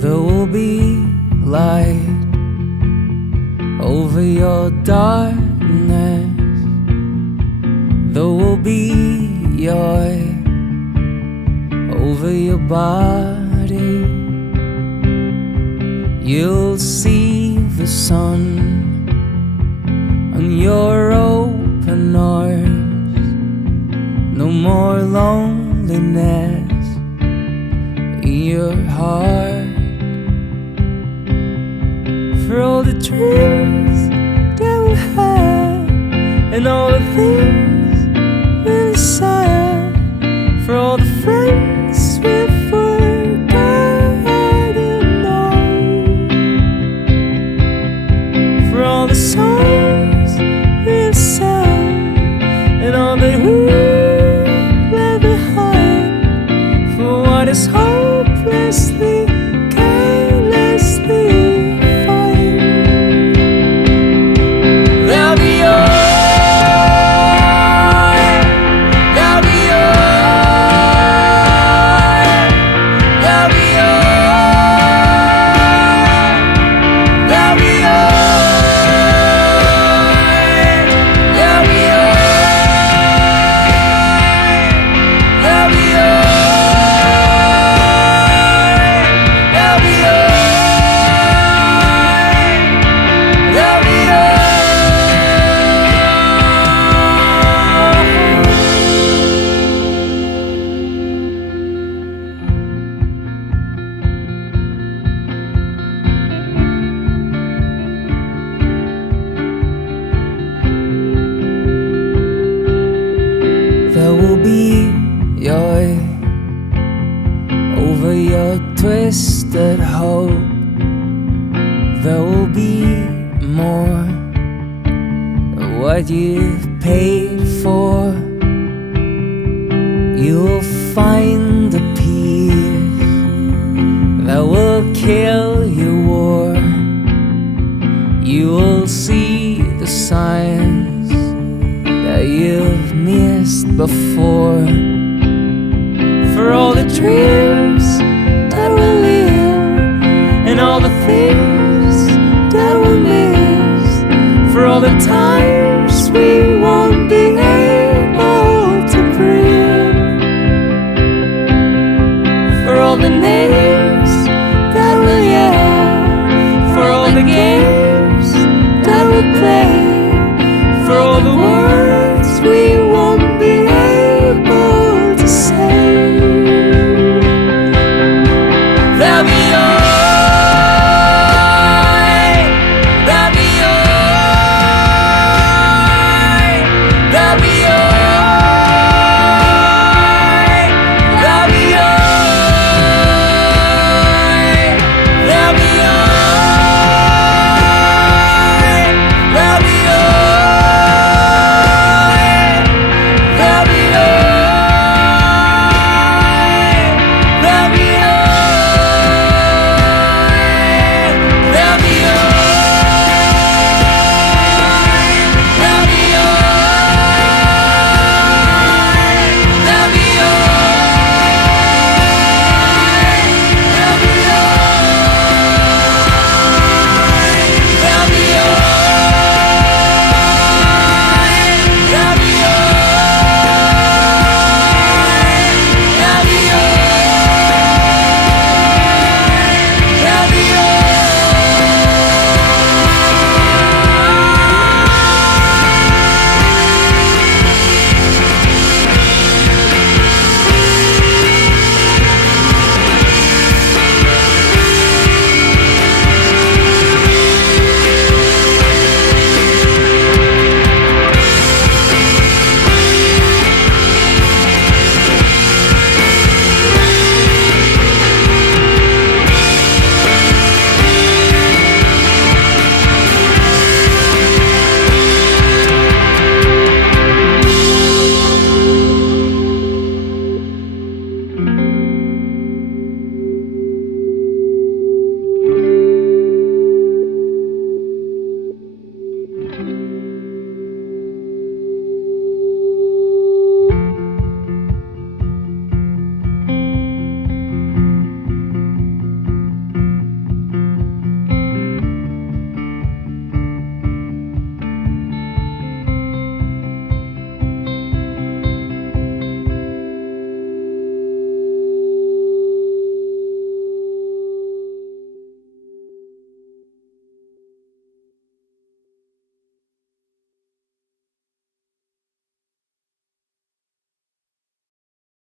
There will be light over your darkness. There will be joy over your body. You'll see the sun on your open arms. No more loneliness in your heart. For all the dreams that we had and all the things we said, for all the friends we forgotten all, for all the songs we've sung and all that we left behind, for what is hopelessly, carelessly. There will be joy over your twisted hope. There will be more than what you've paid for. You'll find the peace that will kill your war. You will see the signs that you've missed before. For all the dreams